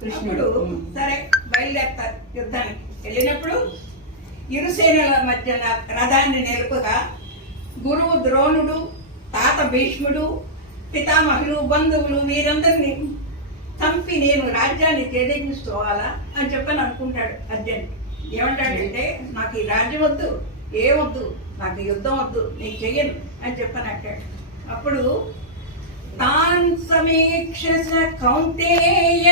కృష్ణుడు సరే బయలుదేరతారు యుద్ధానికి. వెళ్ళినప్పుడు ఇరు సేనల మధ్య రథాన్ని నిలుపుగా గురువు ద్రోణుడు, తాత భీష్ముడు, పితామహులు, బంధువులు వీరందరినీ చంపి నేను రాజ్యాన్ని చేజించుకోవాలా అని చెప్పని అనుకుంటాడు అర్జున్. ఏమంటాడంటే నాకు ఈ రాజ్యం వద్దు, ఏమొద్దు, నాకు యుద్ధం వద్దు, నేను చెయ్యను అని చెప్పని అంటాడు. అప్పుడు తాన్ సమీక్ష కౌంతేయ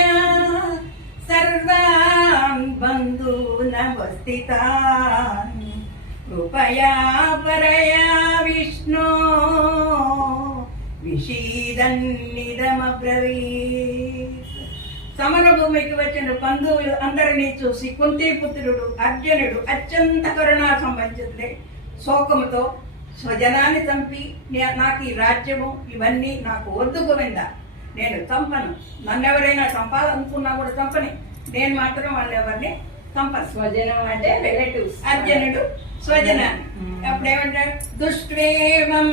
సర్వాన్ బంధూనవస్థితాన్ కృపయా పరయా విష్ణో విషీదన్నిదమబ్రవీత్. సమరభూమికి వచ్చిన బంధువులు అందరినీ చూసి కుంతీపుత్రుడు అర్జునుడు అత్యంత కరుణా సంబంధితుడే శోకముతో స్వజనాన్ని చంపి నాకు ఈ రాజ్యము ఇవన్నీ నాకు వద్దు గోవిందా, నేను చంపను, నన్నెవరైనా చంపాలనుకున్నా కూడా చంపని, నేను మాత్రం వాళ్ళెవరిని చంపను. స్వజనం అంటే రిలేటివ్స్. అర్జునుడు స్వజనాన్ని అప్పుడు ఏమంటాడు, దుష్ట్వేమం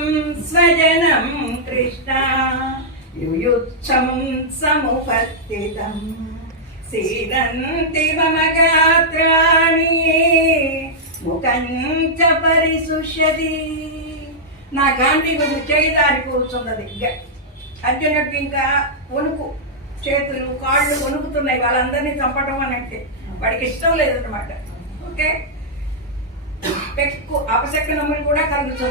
స్వజనం కృష్ణ యుయుత్సమం సముపస్థితం సీదంతి మమ గాత్రాణి ముఖం చ పరిశుష్యతి. నా గాంధీ గురు చేయిదారి కూర్చున్నది. అర్జునుడికి ఇంకా వణుకు, చేతులు కాళ్ళు వణుకుతున్నాయి వాళ్ళందరినీ చంపటం అని అంటే వాడికి ఇష్టం లేదన్నమాట. ఓకే, అపశక్నములు కూడా కలుగుతుంది.